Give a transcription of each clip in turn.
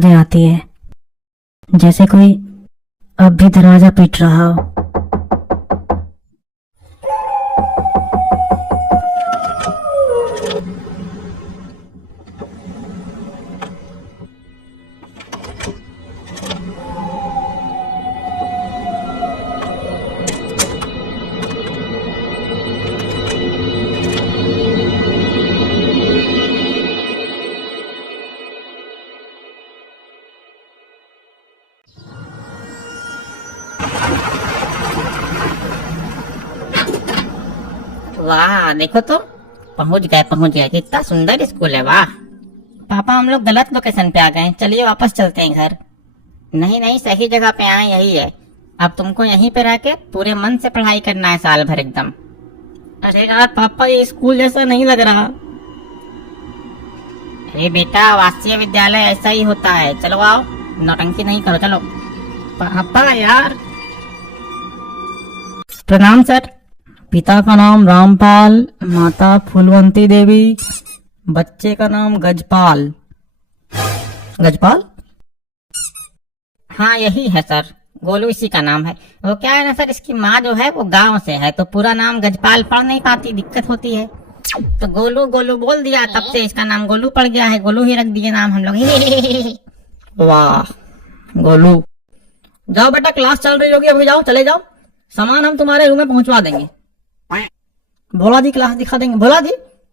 आवाजें आती है, जैसे कोई अब भी दरवाजा पीट रहा हो। वाह देखो तो, पहुंच गए। कितना सुंदर स्कूल है। वाह पापा, हम लोग गलत लोकेशन पे आ गए। चलिए वापस चलते हैं घर। नहीं, सही जगह पे आए, यही है। अब तुमको यहीं पे रह के पूरे मन से पढ़ाई करना है साल भर एकदम। अरे यार पापा, ये स्कूल जैसा नहीं लग रहा। अरे बेटा, आवासीय विद्यालय ऐसा ही होता है। चलो आओ, नौटंकी नहीं करो, चलो। पापा यार। प्रणाम सर। पिता का नाम रामपाल, माता फूलवंती देवी, बच्चे का नाम गजपाल। गजपाल? हाँ यही है सर, गोलू इसी का नाम है। वो क्या है ना सर, इसकी माँ जो है वो गांव से है, तो पूरा नाम गजपाल पढ़ नहीं पाती, दिक्कत होती है। तो गोलू गोलू बोल दिया, तब से इसका नाम गोलू पड़ गया है। गोलू ही रख दिए नाम हम लोग। वाह गोलू। जाओ बेटा, क्लास चल रही होगी, अभी जाओ, चले जाओ। सामान हम तुम्हारे रूम में पहुंचवा देंगे। भोला जी क्लास दिखा देंगे। भोला जी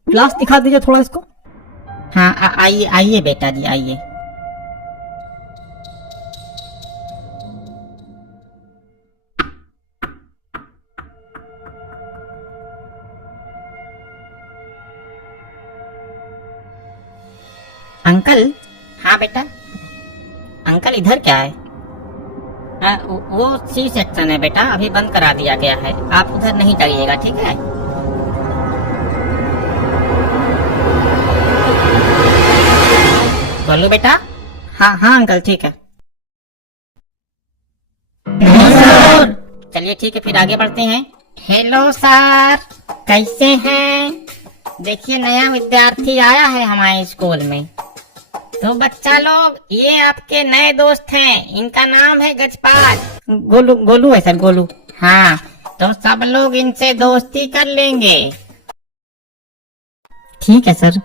क्लास दिखा दीजिए थोड़ा इसको। हाँ आइए आइए बेटा जी, आइए। अंकल? हाँ बेटा। अंकल इधर क्या है? वो सी सेक्शन है बेटा, अभी बंद करा दिया गया है। आप उधर नहीं जाइएगा, ठीक है? बोलो बेटा। हाँ अंकल, ठीक है। चलिए ठीक है, फिर आगे बढ़ते हैं। हेलो सर, कैसे हैं? देखिए नया विद्यार्थी आया है हमारे स्कूल में। तो बच्चा लोग, ये आपके नए दोस्त हैं, इनका नाम है गजपाल। गोलू है सर, गोलू। हाँ, तो सब लोग इनसे दोस्ती कर लेंगे। ठीक है सर।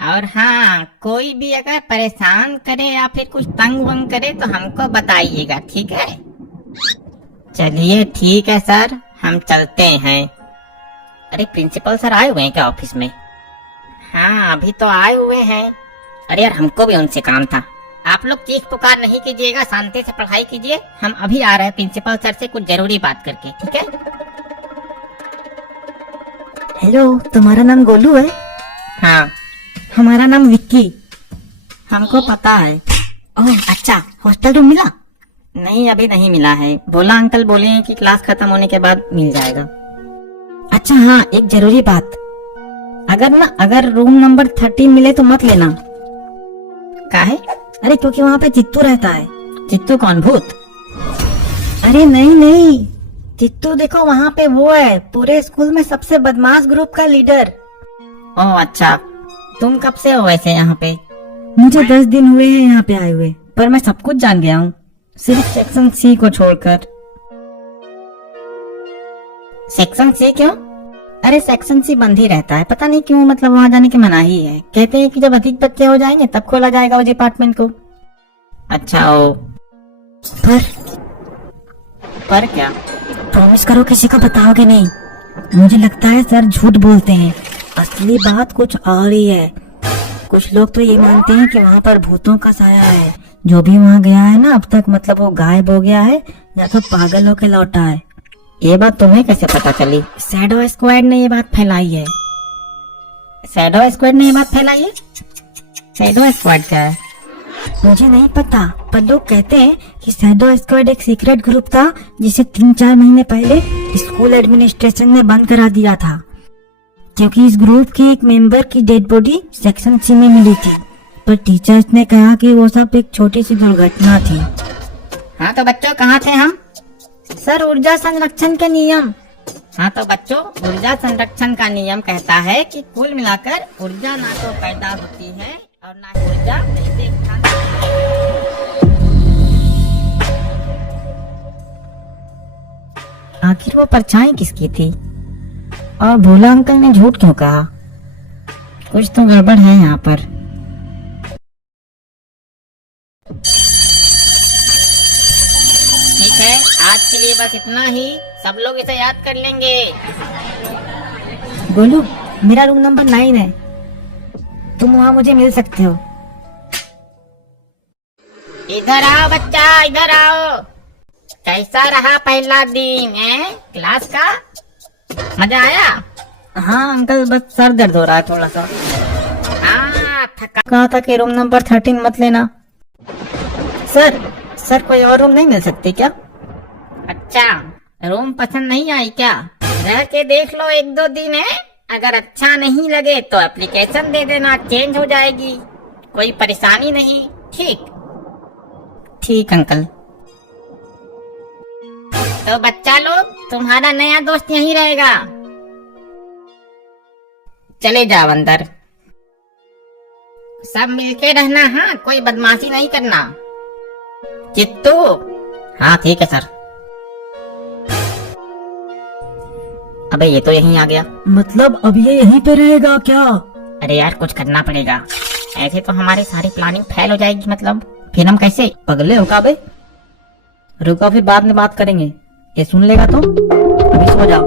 और हाँ, कोई भी अगर परेशान करे या फिर कुछ तंग वंग करे तो हमको बताइएगा, ठीक है? चलिए ठीक है सर, हम चलते हैं। अरे प्रिंसिपल सर आए हुए हैं क्या ऑफिस में? हाँ अभी तो आए हुए हैं। अरे यार, हमको भी उनसे काम था। आप लोग चीख पुकार नहीं कीजिएगा, शांति से पढ़ाई कीजिए। हम अभी आ रहे हैं प्रिंसिपल सर से कुछ जरूरी बात करके, ठीक है? हेलो, तुम्हारा नाम गोलू है? हाँ। हमारा नाम विक्की। हमको पता है। ओह अच्छा, हॉस्टल रूम मिला? नहीं अभी नहीं मिला है, भोला अंकल बोले हैं कि क्लास खत्म होने के बाद मिल जाएगा। अच्छा हाँ, एक जरूरी बात, अगर रूम नंबर 30 मिले तो मत लेना। काहे? अरे क्योंकि वहाँ पे चित्तू रहता है। चित्तू कौन, भूत? अरे नहीं, चित्तू देखो वहाँ पे वो है, पूरे स्कूल में सबसे बदमाश ग्रुप का लीडर। ओह अच्छा, तुम कब से हो वैसे यहाँ पे? मुझे 10 दिन हुए हैं यहाँ पे आए हुए। पर मैं सब कुछ जान गया हूँ, सिर्फ सेक्शन सी को छोड़कर। सेक्शन सी क्यों? अरे सेक्शन सी बंद ही रहता है, पता नहीं क्यों, मतलब वहाँ जाने की मनाही है। कहते हैं कि जब अधिक बच्चे हो जाएंगे तब खोला जाएगा वो डिपार्टमेंट को। अच्छा ओ। पर क्या? प्रॉमिस करो किसी को बताओगे नहीं। मुझे लगता है सर झूठ बोलते हैं, असली बात कुछ और ही है। कुछ लोग तो ये मानते हैं कि वहाँ पर भूतों का साया है। जो भी वहाँ गया है ना अब तक, मतलब वो गायब हो गया है या तो पागल होकर लौटा है। ये बात तुम्हें कैसे पता चली? शैडो स्क्वाड ने ये बात फैलाई है। शैडो स्क्वाड ने ये बात फैलाई है? शैडो स्क्वाड क्या है? मुझे नहीं पता, पर लोग कहते हैं कि शैडो स्क्वाड एक सीक्रेट ग्रुप था जिसे 3-4 महीने पहले स्कूल एडमिनिस्ट्रेशन ने बंद करा दिया था, क्योंकि इस ग्रुप के एक मेंबर की डेड बॉडी सेक्शन सी में मिली थी। पर टीचर्स ने कहा कि वो सब एक छोटी सी दुर्घटना थी। हाँ तो बच्चों, कहाँ थे हम? सर ऊर्जा संरक्षण के नियम। हाँ तो बच्चों, ऊर्जा संरक्षण का नियम कहता है कि कुल मिलाकर ऊर्जा ना तो पैदा होती है और ना ऊर्जा आखिर वो परछाई किसकी थी? और भोला अंकल ने झूठ क्यों कहा? कुछ तो गड़बड़ है यहाँ पर। ठीक है, आज के लिए बस इतना ही। सब लोग इसे याद कर लेंगे। गोलू, मेरा रूम नंबर 9 है, तुम वहाँ मुझे मिल सकते हो। इधर आओ बच्चा, इधर आओ। कैसा रहा पहला दिन है क्लास का? मजा आया? हाँ अंकल, बस सर दर्द हो रहा है थोड़ा सा। हाँ, थका। कहा था कि रूम नंबर 13 मत लेना। सर कोई और रूम नहीं मिल सकती क्या? अच्छा, रूम पसंद नहीं आई क्या? रह के देख लो 1-2 दिन है। अगर अच्छा नहीं लगे तो एप्लीकेशन दे देना, चेंज हो जाएगी। कोई परेशानी नहीं। ठीक अंकल। तो बच्चा लोग, तुम्हारा नया दोस्त यहीं रहेगा। चले जाओ अंदर। सब मिलके रहना, हाँ, कोई बदमाशी नहीं करना। चित्तू। हाँ ठीक है सर। अबे ये तो यहीं आ गया। मतलब अब ये यहीं पे रहेगा क्या? अरे यार, कुछ करना पड़ेगा, ऐसे तो हमारी सारी प्लानिंग फेल हो जाएगी। मतलब फिर हम कैसे? पगले हो का बे? रुको, फिर बाद में बात करेंगे। ये सुन लेगा तो अभी सो जाओ।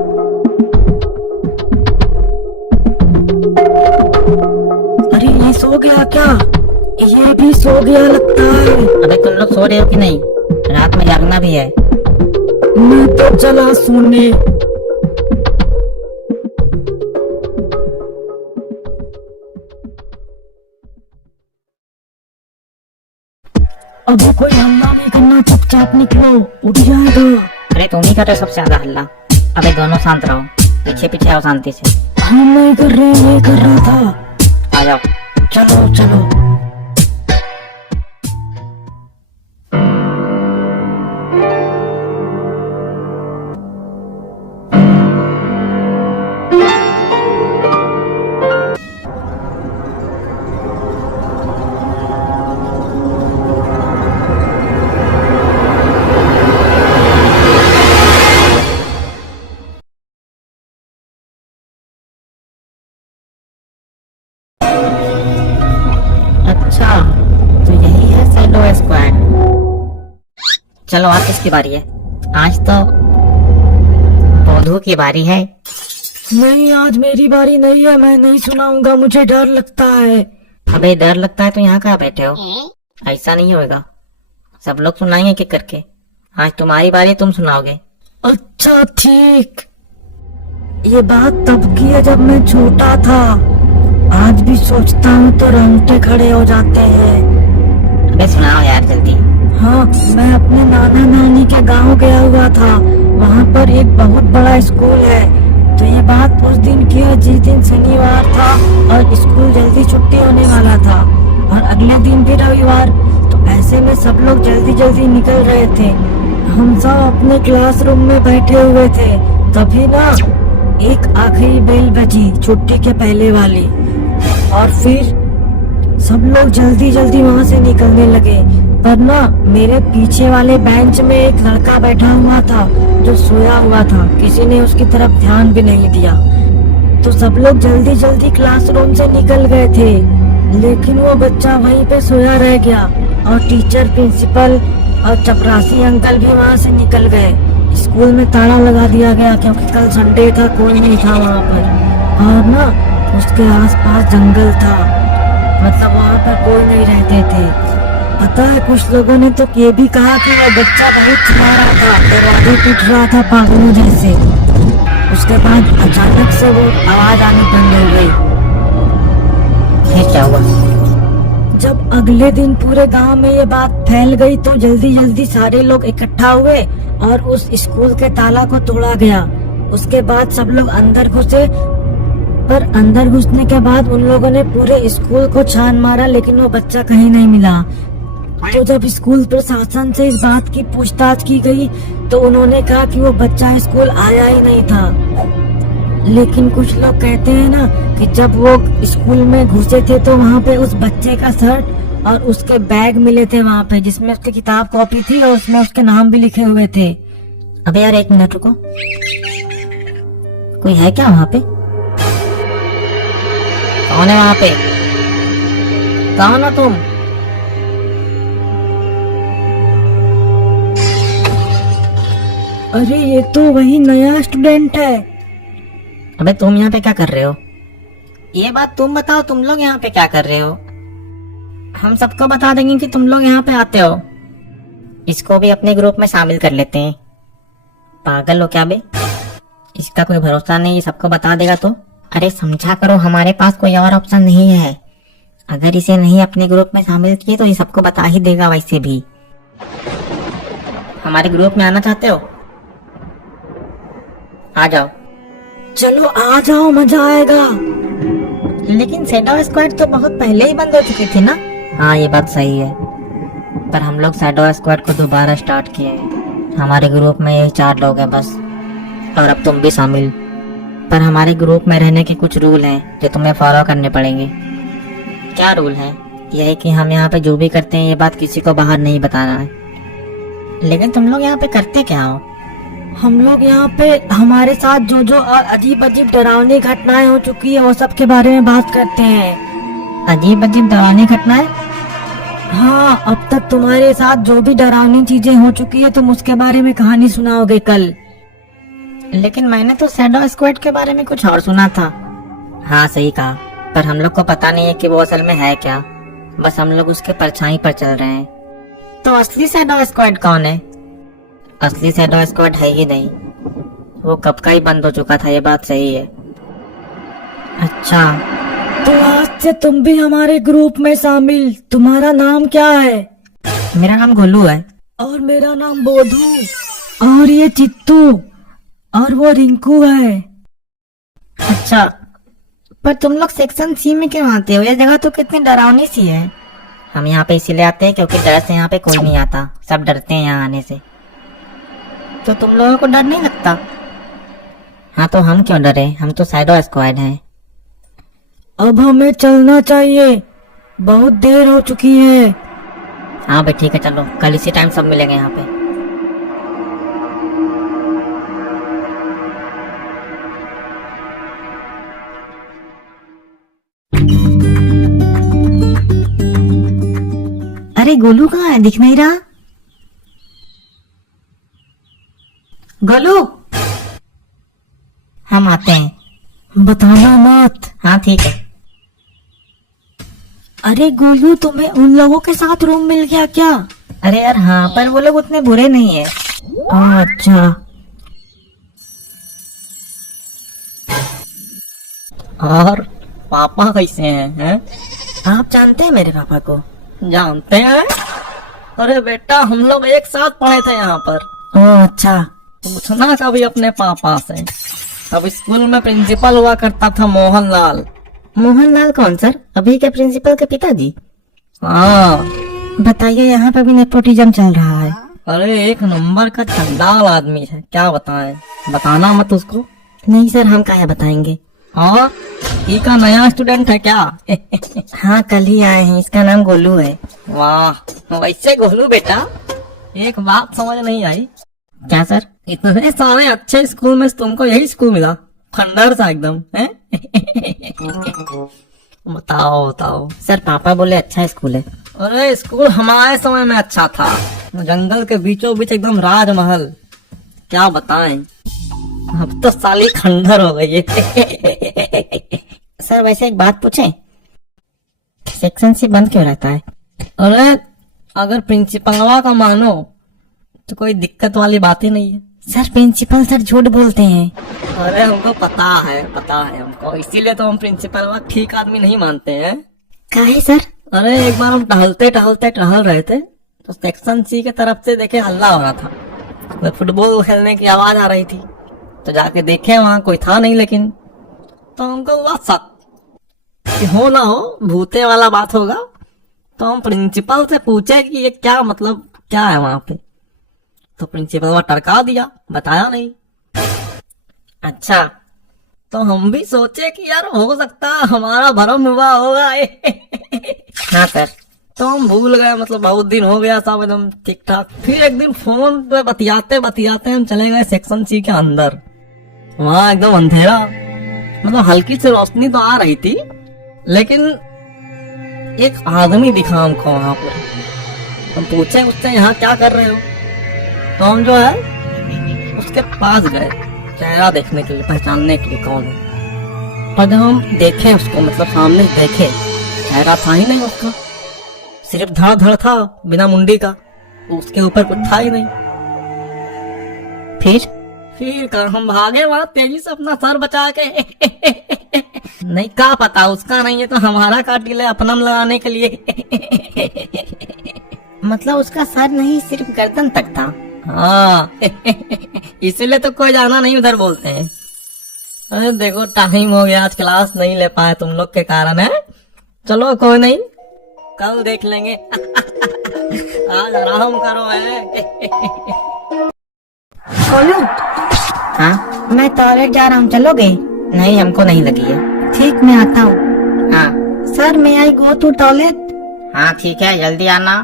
अरे ये सो गया क्या? ये भी सो गया लगता है। अबे तुम लोग सो रहे हो कि नहीं? रात में जागना भी है। मैं तो चला सोने। अभी कोई हल्ला नहीं करना, चुपचाप निकलो, उठ जाएगा। अरे तुम ही कर रहे हो सबसे ज्यादा हल्ला। अबे दोनों शांत रहो, पीछे पीछे आओ शांति से। हम नहीं कर रहे, ये कर रहा था। आ जाओ। चलो चलो। अच्छा, तो यही है शैडो स्क्वाड। चलो आज किसकी बारी है? आज तो बोधू की बारी है। नहीं, आज मेरी बारी नहीं है, मैं नहीं सुनाऊंगा, मुझे डर लगता है। अबे डर लगता है तो यहाँ कहाँ बैठे हो? ऐसा नहीं होएगा, सब लोग सुनाएंगे एक एक करके। आज तुम्हारी बारी, तुम सुनाओगे। अच्छा ठीक। ये बात तब की है जब मैं छोटा था, आज भी सोचता हूँ तो रोंगटे खड़े हो जाते हैं। अबे सुनाओ यार जल्दी। हाँ, मैं अपने नाना नानी के गांव गया हुआ था। वहाँ पर एक बहुत बड़ा स्कूल है। तो ये बात उस दिन की है जिस दिन शनिवार था और स्कूल जल्दी छुट्टी होने वाला था, और अगले दिन भी रविवार। तो ऐसे में सब लोग जल्दी जल्दी निकल रहे थे। हम सब अपने क्लासरूम में बैठे हुए थे। तभी ना एक आखिरी बेल बजी, छुट्टी के पहले वाली, और फिर सब लोग जल्दी जल्दी वहाँ से निकलने लगे। पर ना मेरे पीछे वाले बेंच में एक लड़का बैठा हुआ था जो सोया हुआ था, किसी ने उसकी तरफ ध्यान भी नहीं दिया। तो सब लोग जल्दी जल्दी क्लासरूम से निकल गए थे, लेकिन वो बच्चा वहीं पे सोया रह गया। और टीचर, प्रिंसिपल और चपरासी अंकल भी वहाँ से निकल गए। स्कूल में ताला लगा दिया गया क्योंकि कल संडे था, कोई नहीं था वहाँ पर। और ना उसके आसपास जंगल था, मतलब वहाँ पर कोई नहीं रहते थे। पता है, कुछ लोगों ने तो ये भी कहा कि वो बच्चा बहुत चिल्ला रहा था, दरवाजे पीट रहा था पागलों जैसे। उसके बाद अचानक से वो आवाज आनी बंद हो गई। फिर क्या हुआ? जब अगले दिन पूरे गांव में ये बात फैल गई तो जल्दी जल्दी सारे लोग इकट्ठा हुए और उस स्कूल के ताला को तोड़ा गया। उसके बाद सब लोग अंदर घुसे, पर अंदर घुसने के बाद उन लोगों ने पूरे स्कूल को छान मारा, लेकिन वो बच्चा कहीं नहीं मिला। तो जब स्कूल प्रशासन से इस बात की पूछताछ की गई तो उन्होंने कहा कि वो बच्चा स्कूल आया ही नहीं था। लेकिन कुछ लोग कहते हैं ना कि जब वो स्कूल में घुसे थे तो वहाँ पे उस बच्चे का शर्ट और उसके बैग मिले थे वहाँ पे, जिसमें उसकी किताब कॉपी थी और उसमें उसके नाम भी लिखे हुए थे। अबे यार 1 मिनट रुको, कोई है क्या वहां पे? कौन है वहां पे? कौन हो तुम? अरे ये तो वही नया स्टूडेंट है। अबे तुम यहाँ पे क्या कर रहे हो? ये बात तुम बताओ, तुम लोग यहाँ पे क्या कर रहे हो? हम सबको बता देंगे कि तुम लोग यहाँ पे आते हो। इसको भी अपने ग्रुप में शामिल कर लेते हैं। पागल हो क्या बे? इसका कोई भरोसा नहीं, ये सबको बता देगा तो। अरे समझा करो, हमारे पास कोई और ऑप्शन नहीं है। अगर इसे नहीं अपने ग्रुप में शामिल किए तो ये सबको बता ही देगा। वैसे भी हमारे ग्रुप में आना चाहते हो? आ जाओ। चलो आ जाओ, मजा आएगा। लेकिन शैडो स्क्वाड तो बहुत पहले ही बंद हो चुकी थी ना? हाँ ये बात सही है, पर हम लोग शैडो स्क्वाड को दोबारा स्टार्ट किए हैं। हमारे ग्रुप में यही 4 लोग हैं बस, और अब तुम भी शामिल। पर हमारे ग्रुप में रहने के कुछ रूल हैं जो तुम्हें फॉलो करने पड़ेंगे। क्या रूल है? यह है कि हम यहाँ पे जो भी करते हैं ये बात किसी को बाहर नहीं बताना है। लेकिन तुम लोग यहाँ पे करते क्या हो? हम लोग यहाँ पे हमारे साथ जो अजीब अजीब डरावनी घटनाएं हो चुकी है वो सब के बारे में बात करते हैं। अजीब अजीब डरावनी घटनाएं? हाँ, अब तक तुम्हारे साथ जो भी डरावनी चीजें हो चुकी है तुम उसके बारे में कहानी सुनाओगे कल। लेकिन मैंने तो शैडो स्क्वाड के बारे में कुछ और सुना था। हाँ सही कहा, पर हम लोग को पता नहीं है कि वो असल में है क्या। बस हम लोग उसके परछाई पर चल रहे हैं। तो असली शैडो स्क्वाड कौन है? असली शैडो स्क्वाड है ही नहीं, वो कब का ही बंद हो चुका था। ये बात सही है। अच्छा, तो आज से तुम भी हमारे ग्रुप में शामिल। तुम्हारा नाम क्या है? मेरा नाम गोलू है। और मेरा नाम बोधू। और ये चित्तू। और वो रिंकू है। अच्छा, पर तुम लोग सेक्शन सी में क्यों आते हो? ये जगह तो कितनी डरावनी सी है। हम यहाँ पे इसीलिए आते हैं क्योंकि डर से यहाँ पे कोई नहीं आता, सब डरते हैं यहाँ आने से। तो तुम लोगों को डर नहीं लगता? हाँ तो हम क्यों डरे, हम तो शैडो स्क्वाड हैं। अब हमें चलना चाहिए, बहुत देर हो चुकी है। हाँ भाई ठीक है, चलो कल इसी टाइम सब मिलेंगे यहाँ पे। अरे गोलू कहाँ है? दिख नहीं रहा। गोलू, हम आते हैं। बताना मत। हाँ ठीक है। अरे गोलू, तुम्हें उन लोगों के साथ रूम मिल गया क्या? अरे यार हाँ, पर वो लोग उतने बुरे नहीं है। अच्छा। और पापा कैसे हैं? आप जानते हैं मेरे पापा को? जानते हैं। अरे बेटा, हम लोग एक साथ पढ़े थे यहाँ पर। ओह अच्छा। पूछना कभी अपने पापा से। अब स्कूल में प्रिंसिपल हुआ करता था मोहनलाल। मोहनलाल कौन सर? अभी के प्रिंसिपल के पिताजी? हाँ। बताइए, यहाँ पे भी नेपोटिज्म चल रहा है। अरे एक नंबर का चंडाल आदमी है, क्या बताएं। बताना मत उसको। नहीं सर, हम काहे बताएंगे। हाँ, ये का नया स्टूडेंट है क्या? हाँ, कल ही आए हैं। इसका नाम गोलू है। वाह, वैसे गोलू बेटा, एक बात समझ नहीं आई। क्या सर? इतने सारे अच्छे स्कूल में तुमको यही स्कूल मिला? खंडर सा एकदम है। बताओ बताओ। सर पापा बोले अच्छा स्कूल है। अरे स्कूल हमारे समय में अच्छा था, जंगल के बीचों बीच एकदम राजमहल। क्या बताएं, अब तो साली खंडर हो गई है। सर वैसे एक बात पूछें, सेक्शन सी बंद क्यों रहता है? अरे अगर प्रिंसिपलवा का मानो तो कोई दिक्कत वाली बात ही नहीं है। सर प्रिंसिपल सर झूठ बोलते हैं। अरे हमको पता है हमको, इसीलिए तो हम प्रिंसिपलवा ठीक आदमी नहीं मानते हैं। काहे सर? अरे एक बार हम टहल रहे थे तो सेक्शन सी के तरफ से देखे हल्ला हो रहा था, तो फुटबॉल खेलने की आवाज आ रही थी। तो जाके देखे वहां कोई था नहीं, लेकिन तो हमको हुआ शक कि हो ना हो भूते वाला बात होगा। तो हम प्रिंसिपल से पूछे कि ये क्या मतलब क्या है वहां पे। तो प्रिंसिपल वो टरका दिया, बताया नहीं। अच्छा, तो हम भी सोचे कि यार हो सकता हमारा भरम हुआ होगा। हाँ सर, तो हम भूल गए, मतलब बहुत दिन हो गया सब एकदम ठीक ठाक। फिर एक दिन फोन पे बतियाते बतियाते हम चले गए सेक्शन सी के अंदर। वहां एकदम अंधेरा, मतलब हल्की सी रोशनी तो आ रही थी, लेकिन एक आदमी दिखा हमको वहां पर। हम पूछे उससे यहाँ क्या कर रहे हो, तो हम जो है उसके पास गए चेहरा देखने के लिए, पहचानने के लिए कौन है। पर जब हम देखे उसको, मतलब सामने देखे, चेहरा था ही नहीं उसका, सिर्फ धड़ धड़ था बिना मुंडी का, उसके ऊपर कुछ था ही नहीं। फिर हम भागे वहां तेजी से अपना सर बचा के नहीं क्या पता उसका नहीं है तो हमारा काट ले अपना लगाने के लिए। मतलब उसका सर नहीं, सिर्फ गर्दन तक था। हाँ इसीलिए तो कोई जाना नहीं उधर बोलते हैं। अरे देखो टाइम हो गया, आज क्लास नहीं ले पाए तुम लोग के कारण है। चलो कोई नहीं, कल देख लेंगे। आज आराम करो है। गोलू, हाँ मैं टॉयलेट जा रहा हूँ, चलोगे? नहीं, हमको नहीं लगी है। ठीक, मैं आता हूँ। हाँ सर, मैं आई गो टू टॉयलेट। हाँ ठीक है, जल्दी आना।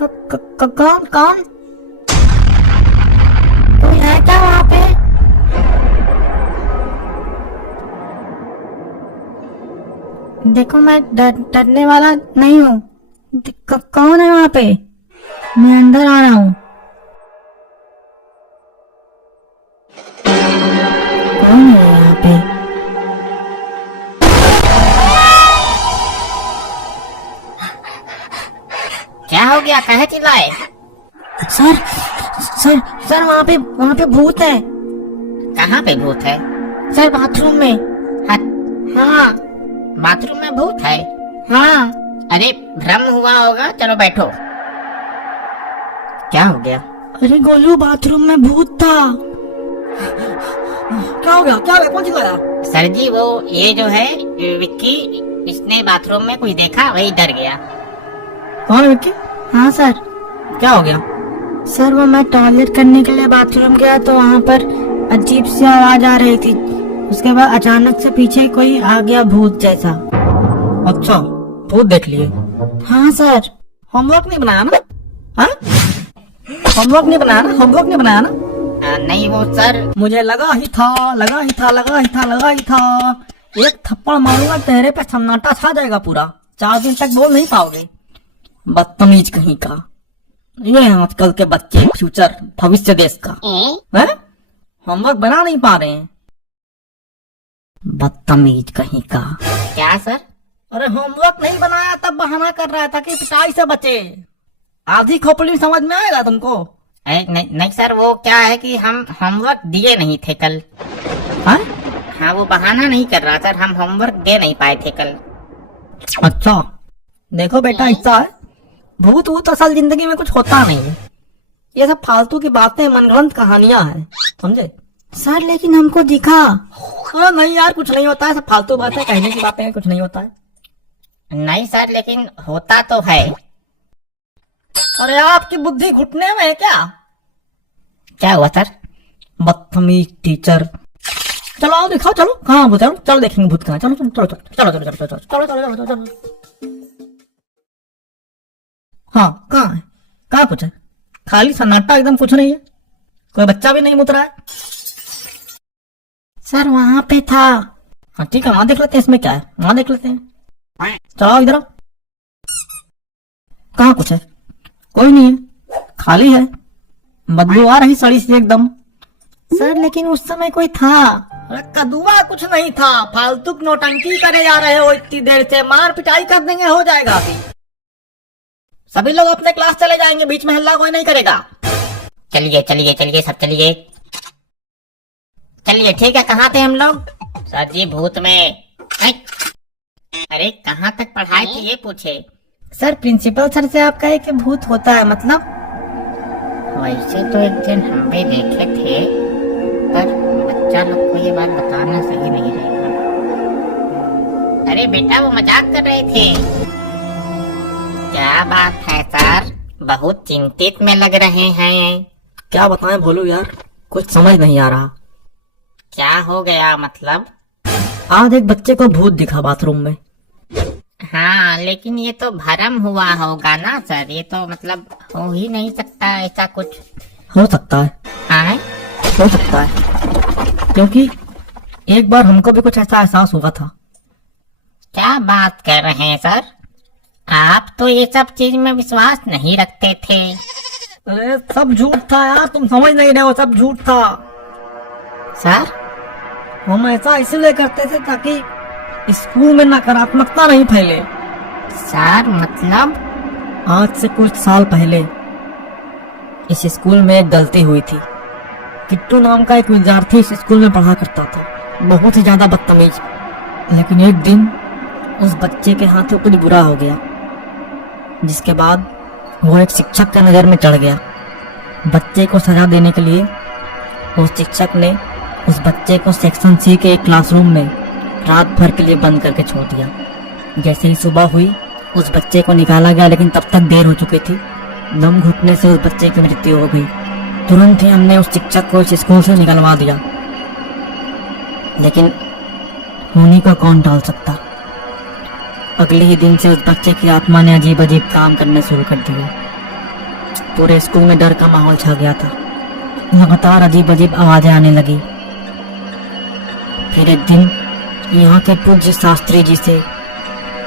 कौन कौन? कोई है क्या वहाँ पे? देखो मैं डरने वाला नहीं हूँ। कौन है वहाँ पे? मैं अंदर आ रहा हूँ। कौन है यहाँ पे? क्या हो गया, कहे चिल्लाए? सर सर सर, वहाँ पे भूत है। कहाँ पे भूत है? सर, बाथरूम में। हाँ बाथरूम में भूत है? हाँ। अरे भ्रम हुआ होगा, चलो बैठो। क्या हो गया? अरे गोलू, बाथरूम में भूत था। क्या हो गया, क्या हो गया, कौन चिल्लाया? सर जी वो ये जो है विक्की, इसने बाथरूम में कुछ देखा, वही डर गया। कौन है विक्की? हाँ सर। क्या हो गया? सर, वो मैं टॉयलेट करने के लिए बाथरूम गया तो वहाँ पर अजीब सी आवाज आ रही थी। उसके बाद अचानक से पीछे कोई आ गया, भूत जैसा। अच्छा, भूत देख लिए? हाँ सर। होमवर्क नहीं बनाया ना? हाँ, होमवर्क नहीं बनाया ना? होमवर्क नहीं बनाया ना? नहीं वो सर, मुझे लगा ही था, लगा ही था, लगा ही था, लगा ही था। एक थप्पड़ मारूंगा तेरे पे सन्नाटा छा जाएगा पूरा, 4 दिन तक बोल नहीं पाओगे। बदतमीज कहीं का। ये हैं आजकल के बच्चे, फ्यूचर, भविष्य देश का है। होमवर्क बना नहीं पा रहे हैं, बदतमीज कहीं का। क्या सर? अरे होमवर्क नहीं बनाया तब बहाना कर रहा था कि पिटाई से बचे। आधी खोपड़ी समझ में आएगा तुमको? नहीं सर, वो क्या है कि हम होमवर्क दिए नहीं थे कल। हाँ? हाँ, वो बहाना नहीं कर रहा सर, हम होमवर्क दे नहीं पाए थे कल। अच्छा, देखो बेटा, ऐसा है, भूत वूत असल जिंदगी में कुछ होता नहीं है। ये सब फालतू की बातें, मनगढ़ंत कहानियां हैं, समझे? सर, लेकिन हमको दिखा। अरे नहीं यार, कुछ नहीं होता है, सब फालतू बातें, कहने की बातें हैं, कुछ नहीं होता है। नहीं सर, लेकिन होता तो है। अरे आपकी बुद्धि घुटने में है क्या? क्या हुआ सर? बदतमीज टीचर। चलो आओ दिखाओ, चलो कहाँ भूत है, चलो देखेंगे भूत कहाँ। चलो चलो चलो चलो चलो चलो चलो चलो चलो चलो चलो। हाँ, कहाँ है? कहाँ कुछ है? खाली सन्नाटा, एकदम कुछ नहीं है, कोई बच्चा भी नहीं मुत रहा है। सर, वहाँ पे था। हाँ ठीक है, वहां देख लेते हैं, इसमें क्या है, वहां देख लेते हैं। चलो इधर आओ। कहाँ कुछ है? कोई नहीं है, खाली है, बदबू आ रही सड़ी सी एकदम। सर, लेकिन उस समय कोई था। अरे कदुआ कुछ नहीं था, फालतू की नौटंकी करे जा रहे हो इतनी देर से, मार पिटाई कर देंगे, हो जाएगा अभी। सभी लोग अपने क्लास चले जाएंगे, बीच में हल्ला कोई नहीं करेगा। चलिए चलिए चलिए, सब चलिए चलिए। ठीक है, कहाँ थे हम लोग? सर जी भूत में। अरे कहाँ तक पढ़ाए थे ये पूछे। सर, प्रिंसिपल सर से आप कहे कि भूत होता है, मतलब? वैसे तो एक दिन हम भी देखे थे, पर बच्चा लोग को ये बात बताना सही नहीं रहेगा। अरे बेटा, वो मजाक कर रहे थे। क्या बात है सर, बहुत चिंतित में लग रहे हैं। क्या बताएं बोलो यार, कुछ समझ नहीं आ रहा। क्या हो गया मतलब? आज एक बच्चे को भूत दिखा बाथरूम में। हाँ लेकिन ये तो भरम हुआ होगा ना सर, ये तो मतलब हो ही नहीं सकता ऐसा कुछ। हो सकता है, हाँ हो सकता है, क्योंकि एक बार हमको भी कुछ ऐसा एहसास हुआ था। क्या बात कर रहे हैं सर? आप तो ये सब चीज में विश्वास नहीं रखते थे। अरे सब झूठ था यार, तुम समझ नहीं रहे हो, सब झूठ था। सर हम ऐसा इसलिए करते थे ताकि स्कूल में नकारात्मकता नहीं फैले। सर मतलब? आज से कुछ साल पहले इस स्कूल में एक गलती हुई थी। किट्टू नाम का एक विद्यार्थी इस स्कूल में पढ़ा करता था, बहुत ही ज्यादा बदतमीज। लेकिन एक दिन उस बच्चे के हाथों कुछ बुरा हो गया, जिसके बाद वो एक शिक्षक के नजर में चढ़ गया। बच्चे को सजा देने के लिए उस शिक्षक ने उस बच्चे को सेक्शन सी के एक क्लासरूम में रात भर के लिए बंद करके छोड़ दिया। जैसे ही सुबह हुई उस बच्चे को निकाला गया, लेकिन तब तक देर हो चुकी थी। दम घुटने से उस बच्चे की मृत्यु हो गई। तुरंत ही हमने उस शिक्षक को इस स्कूल से निकलवा दिया, लेकिन होने का कौन टाल सकता। अगले ही दिन से उस बच्चे की आत्मा ने अजीब अजीब काम करने शुरू कर दिए। पूरे स्कूल में डर का माहौल छा गया था। लगातार अजीब अजीब आवाजें आने लगी। फिर एक दिन यहाँ के पूज्य शास्त्री जी से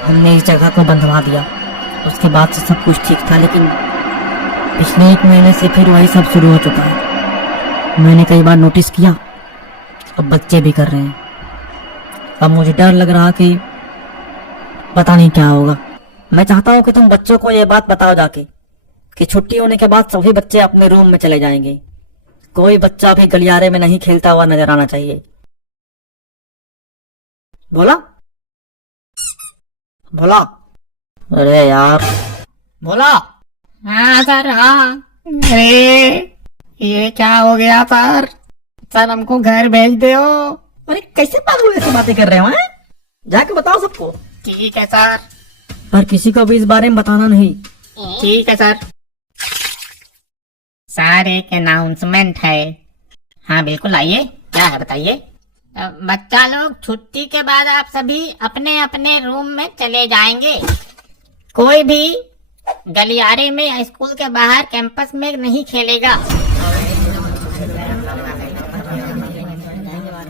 हमने इस जगह को बंधवा दिया। उसके बाद से सब कुछ ठीक था, लेकिन पिछले 1 महीने से फिर वही सब शुरू हो चुका है। मैंने कई बार नोटिस किया, अब बच्चे भी कर रहे हैं। अब मुझे डर लग रहा कि पता नहीं क्या होगा। मैं चाहता हूँ कि तुम बच्चों को ये बात बताओ जाके कि छुट्टी होने के बाद सभी बच्चे अपने रूम में चले जाएंगे। कोई बच्चा भी गलियारे में नहीं खेलता हुआ नजर आना चाहिए। बोला बोला? अरे यार बोला। हाँ सर हाँ। अरे ये क्या हो गया सर? सर हमको घर भेज दो। अरे कैसे पागल ऐसी बातें कर रहे हो हैं? जाके बताओ सबको। ठीक है सर। पर किसी को भी इस बारे में बताना नहीं। ठीक है सर। सर एक अनाउंसमेंट है। हाँ बिल्कुल, आइए। क्या है बताइए। बच्चा लोग, छुट्टी के बाद आप सभी अपने अपने रूम में चले जाएंगे। कोई भी गलियारे में या स्कूल के बाहर कैंपस में नहीं खेलेगा।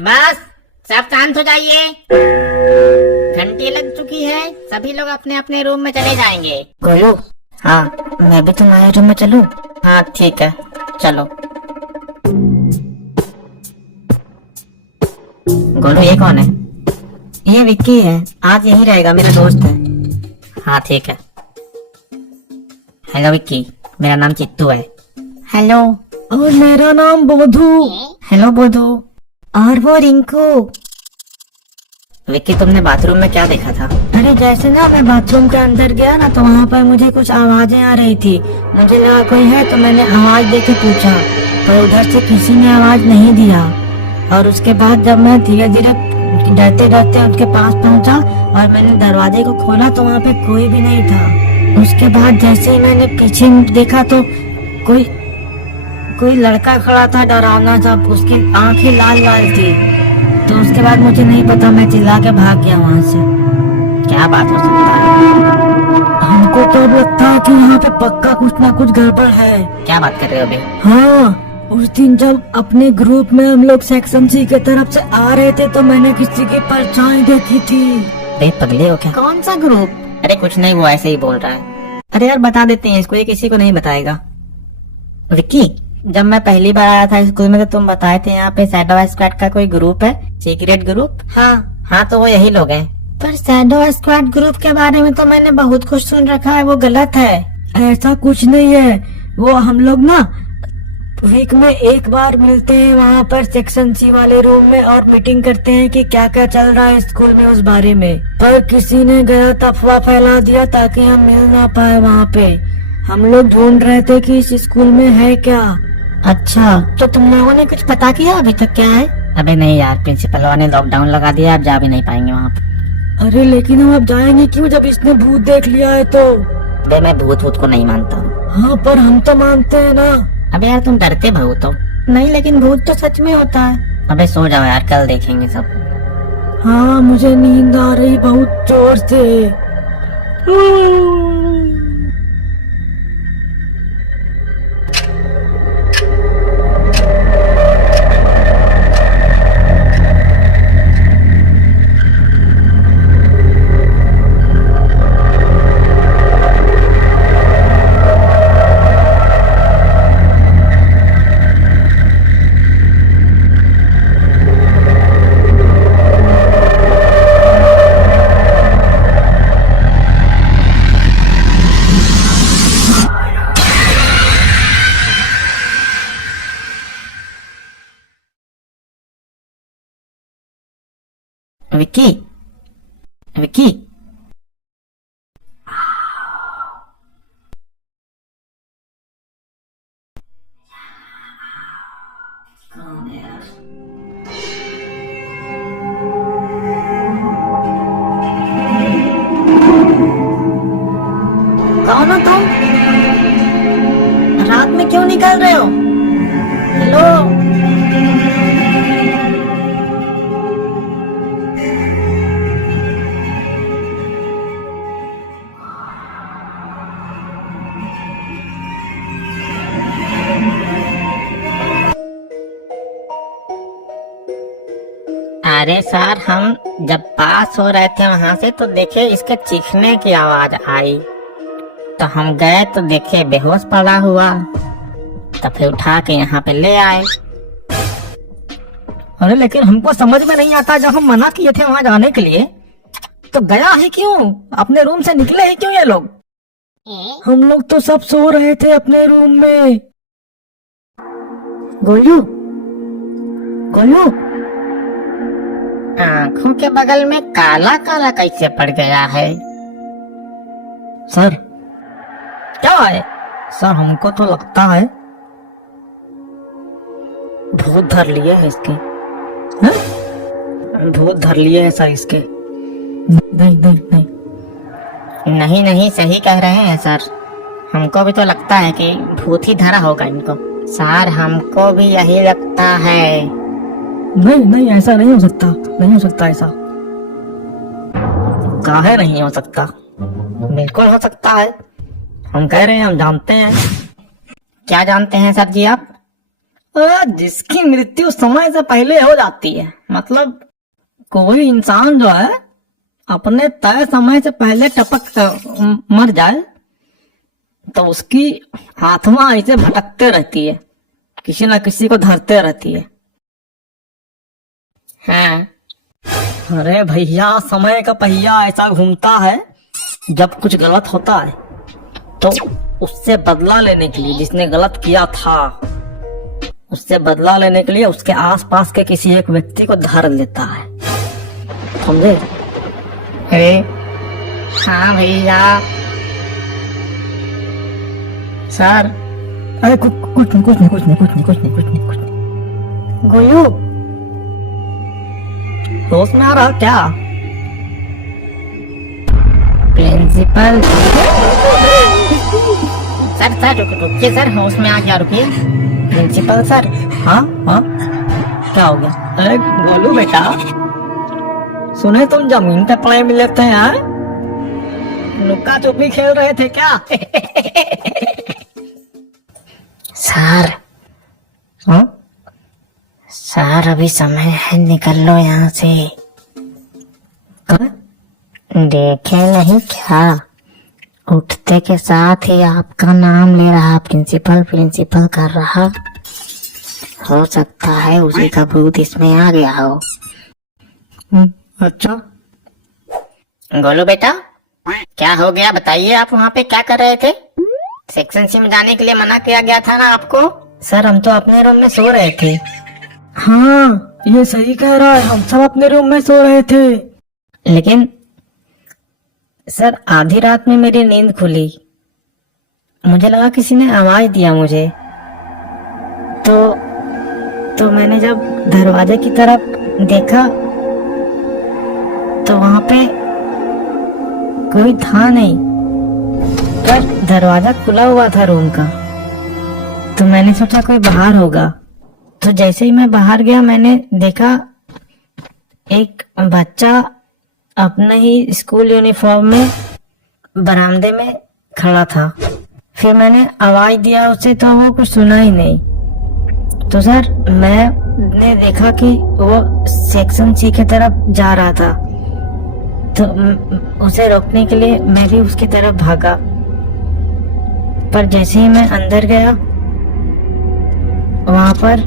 बस सब शांत हो जाइए। घंटी लग चुकी है, सभी लोग अपने अपने रूम में चले जाएंगे। गोलू, हाँ मैं भी तुम्हारे रूम में चलूं? हाँ ठीक है, चलो। गोलू, ये कौन है? ये विक्की है, आज यहीं रहेगा, मेरा दोस्त है। हाँ ठीक है। हेलो विक्की, मेरा नाम चित्तू है। हेलो। और मेरा नाम बोधू। हेलो बोधू। और वो रिंकू। विक्की, तुमने बाथरूम में क्या देखा था? अरे जैसे ना मैं बाथरूम के अंदर गया ना, तो वहाँ पर मुझे कुछ आवाजें आ रही थी। मुझे लगा कोई है, तो मैंने आवाज दे के पूछा, पर उधर से किसी ने आवाज नहीं दिया। और उसके बाद जब मैं धीरे धीरे डरते डरते उनके पास पहुंचा और मैंने दरवाजे को खोला, तो वहाँ पे कोई भी नहीं था। उसके बाद जैसे ही मैंने पीछे देखा तो कोई लड़का खड़ा था, डरावना सा, उसकी आंखें लाल लाल थी। तो उसके बाद मुझे नहीं पता, मैं चिल्ला के भाग गया वहाँ से। क्या बात हो सकता है? हमको तो लगता है कि यहाँ पे पक्का कुछ ना कुछ गड़बड़ है। क्या बात कर रहे हो अभी? हाँ, उस दिन जब अपने ग्रुप में हम लोग सेक्शन सी के तरफ से आ रहे थे, तो मैंने किसी की परछाई देखी थी। अरे पगले हो क्या? कौन सा ग्रुप? अरे कुछ नहीं, वो ऐसे ही बोल रहा है। अरे यार बता देते हैं इसको, ये किसी को नहीं बताएगा। विक्की, जब मैं पहली बार आया था स्कूल में तो तुम बताए थे यहाँ पे शैडो स्क्वाड का कोई ग्रुप है, सीक्रेट ग्रुप। हाँ तो वो यही लोग हैं। पर शैडो स्क्वाड ग्रुप के बारे में तो मैंने बहुत कुछ सुन रखा है, वो गलत है। ऐसा कुछ नहीं है। वो हम लोग ना वीक में एक बार मिलते हैं वहाँ पर सेक्शन सी वाले रूम में और मीटिंग करते हैं कि क्या क्या चल रहा है स्कूल में उस बारे में। पर किसी ने गलत अफवाह फैला दिया ताकि हम मिल ना पाए वहाँ पे। हम लोग ढूंढ रहे थे कि इस स्कूल में है क्या। अच्छा, तो तुम लोगों ने कुछ पता किया अभी तक क्या है? अबे नहीं यार, प्रिंसिपल ने लॉकडाउन लगा दिया, आप जा भी नहीं पाएंगे वहाँ पे। अरे लेकिन हम अब जाएंगे क्यों जब इसने भूत देख लिया है तो? अबे मैं भूत भूत को नहीं मानता। हाँ पर हम तो मानते हैं ना। अबे यार तुम डरते बहुत हो। नहीं, लेकिन भूत तो सच में होता है। अबे सो जाओ यार, कल देखेंगे सब। हाँ, मुझे नींद आ रही बहुत जोर से। विक्की, विक्की, कौन हो तुम? रात में क्यों निकल रहे हो? हेलो। अरे सर, हम जब पास हो रहे थे वहां से तो देखे इसके चीखने की आवाज आई, तो हम गए तो देखे बेहोश पड़ा हुआ, तो फिर उठा के यहाँ पे ले आए। अरे लेकिन हमको समझ में नहीं आता, जब हम मना किए थे वहां जाने के लिए तो गया ही क्यों? अपने रूम से निकले ही क्यों ये लोग? हम लोग तो सब सो रहे थे अपने रूम में। गोलू, गोलू, आंखों के बगल में काला काला कैसे पड़ गया है? सर क्या है? सर हमको तो लगता है भूत धर लिए है इसके। हैं? भूत धर लिए है सर इसके। नहीं नहीं नहीं, नहीं नहीं, सही कह रहे हैं सर, हमको भी तो लगता है कि भूत ही धरा होगा इनको। सर हमको भी यही लगता है। नहीं नहीं, ऐसा नहीं हो सकता, नहीं हो सकता ऐसा। काहे नहीं हो सकता? बिल्कुल हो सकता है। हम कह रहे हैं, हम जानते हैं। क्या जानते हैं सर जी आप? जिसकी मृत्यु समय से पहले हो जाती है, मतलब कोई इंसान जो है अपने तय समय से पहले टपक कर मर जाए तो उसकी आत्मा ऐसे भटकते रहती है, किसी न किसी को धरते रहती है। हाँ, अरे भैया, समय का पहिया ऐसा घूमता है, जब कुछ गलत होता है तो उससे बदला लेने के लिए, जिसने गलत किया था उससे बदला लेने के लिए उसके आसपास के किसी एक व्यक्ति को धर लेता है, समझे? अरे हाँ भैया। सर अरे कुछ नहीं, कुछ नहीं, कुछ नहीं, कुछ नहीं, कुछ नहीं, कुछ नहीं, कुछ नहीं। गोलू, होश में आ रहा क्या? प्रिंसिपल सर, सर रुकिए सर, होश में आ गया, रुकिए। Principal sir. हाँ हाँ, क्या हो गया? अरे गोलू बेटा, सुने तुम जमीन पे पड़े मिले थे यार, लुक्का छुपी खेल रहे थे क्या? सर, हाँ? सर अभी समय है, निकल लो यहाँ से। कहाँ? देखे नहीं क्या, उठते के साथ ही आपका नाम ले रहा, प्रिंसिपल प्रिंसिपल कर रहा। हो सकता है उसी का भूत इसमें आ गया हो। अच्छा, गोलू बेटा, क्या हो गया बताइए, आप वहाँ पे क्या कर रहे थे? सेक्शन सी में जाने के लिए मना किया गया था ना आपको? सर हम तो अपने रूम में सो रहे थे। हाँ, ये सही कह रहा है, हम सब अपने रूम में सो रहे थे। लेकिन सर आधी रात में मेरी नींद खुली, मुझे लगा किसी ने आवाज दिया मुझे, तो मैंने जब दरवाजे की तरफ देखा तो वहां पे कोई था नहीं, पर दरवाजा खुला हुआ था रूम का। तो मैंने सोचा कोई बाहर होगा। तो जैसे ही मैं बाहर गया मैंने देखा एक बच्चा अपने ही स्कूल यूनिफॉर्म में बरामदे में खड़ा था। फिर मैंने आवाज दिया उसे तो वो कुछ सुना ही नहीं। तो सर मैंने देखा कि वो सेक्शन सी की तरफ जा रहा था, तो उसे रोकने के लिए मैं भी उसकी तरफ भागा। पर जैसे ही मैं अंदर गया वहां पर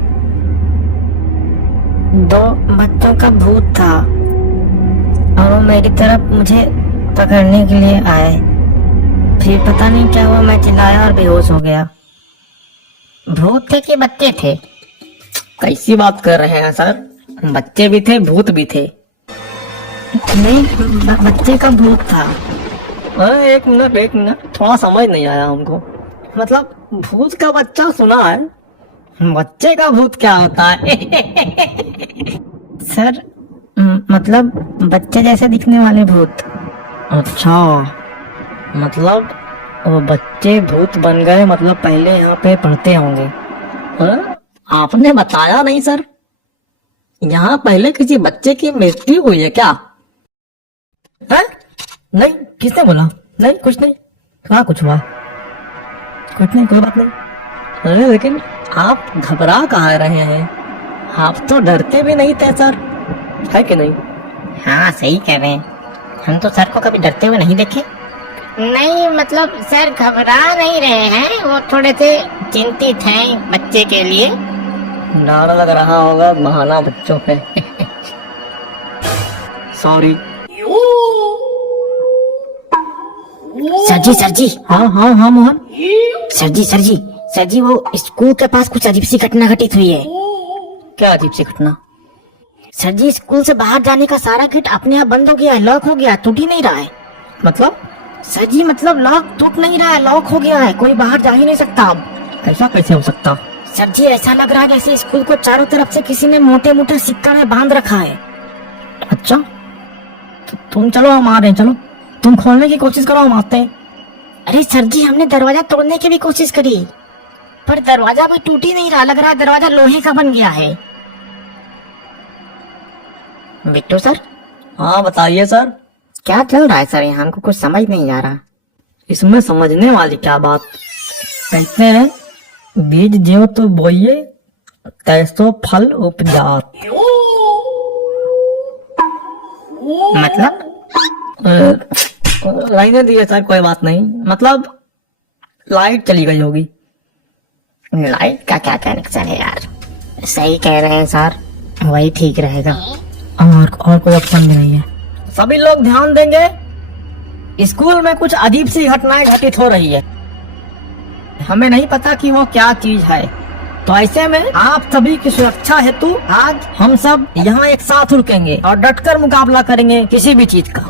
2 बच्चों का भूत था और वो मेरी तरफ मुझे पकड़ने के लिए आए। फिर पता नहीं क्या हुआ, मैं चिल्लाया और बेहोश हो गया। भूत थे कि बच्चे थे? कैसी बात कर रहे हैं सर? बच्चे भी थे, भूत भी थे। नहीं, बच्चे का भूत था। एक मिनट, थोड़ा समझ नहीं आया हमको। मतलब भूत का बच्चा सुना है, बच्चे का भूत क्या होता है? सर मतलब बच्चे जैसे दिखने वाले भूत। अच्छा, मतलब वो बच्चे भूत बन गए, मतलब पहले यहाँ पे पढ़ते होंगे। आपने बताया नहीं सर, यहाँ पहले किसी बच्चे की मृत्यु हुई है क्या? है? नहीं, किसने बोला? नहीं, कुछ नहीं। कहाँ कुछ हुआ? कुछ नहीं, कोई बात नहीं। अरे लेकिन आप घबरा कहाँ रहे हैं? आप तो डरते भी नहीं थे सर, है कि नहीं? हाँ सही कह रहे हैं, हम तो सर को कभी डरते हुए नहीं देखे। नहीं मतलब सर घबरा नहीं रहे हैं, वो थोड़े से चिंतित हैं बच्चे के लिए। डर लग रहा होगा बहाना बच्चों पे। सॉरी। सर जी। हाँ मोहन। सर जी वो स्कूल के पास कुछ अजीब सी घटना घटित हुई है। क्या अजीब सी घटना? सर जी स्कूल से बाहर जाने का सारा गेट अपने आप बंद हो गया है, लॉक हो गया, टूट ही नहीं रहा है। मतलब? सर जी मतलब लॉक टूट नहीं रहा है, लॉक हो गया है, कोई बाहर जा ही नहीं सकता अब। ऐसा कैसे हो सकता? सर जी ऐसा लग रहा है जैसे स्कूल को चारों तरफ से किसी ने मोटे मोटे सिक्का में बांध रखा है। अच्छा, तो तुम चलो, हम आ रहे हैं। चलो तुम खोलने की कोशिश करो, हम आते हैं। अरे सर जी हमने दरवाजा तोड़ने की भी कोशिश करी, पर दरवाजा भी टूट ही नहीं रहा, लग रहा है दरवाजा लोहे का बन गया है। बिट्टू सर। हाँ बताइए सर। क्या चल रहा है सर यहाँ, हमको कुछ समझ नहीं आ रहा। इसमें समझने वाली क्या बात? कहते हैं बीज ज्यों तो बोइये तैसो फल उपजात। मतलब? लाइनें दी है सर, कोई बात नहीं। मतलब लाइट चली गई होगी। लाइट का क्या कनेक्शन है यार? सही कह रहे हैं सर, वही ठीक रहेगा। और कोई ऑप्शन भी नहीं है। सभी लोग ध्यान देंगे, स्कूल में कुछ अजीब सी घटनाएं घटित हो रही है। हमें नहीं पता कि वो क्या चीज है, तो ऐसे में आप सभी की सुरक्षा हेतु आज हम सब यहाँ एक साथ रुकेंगे और डटकर मुकाबला करेंगे किसी भी चीज का,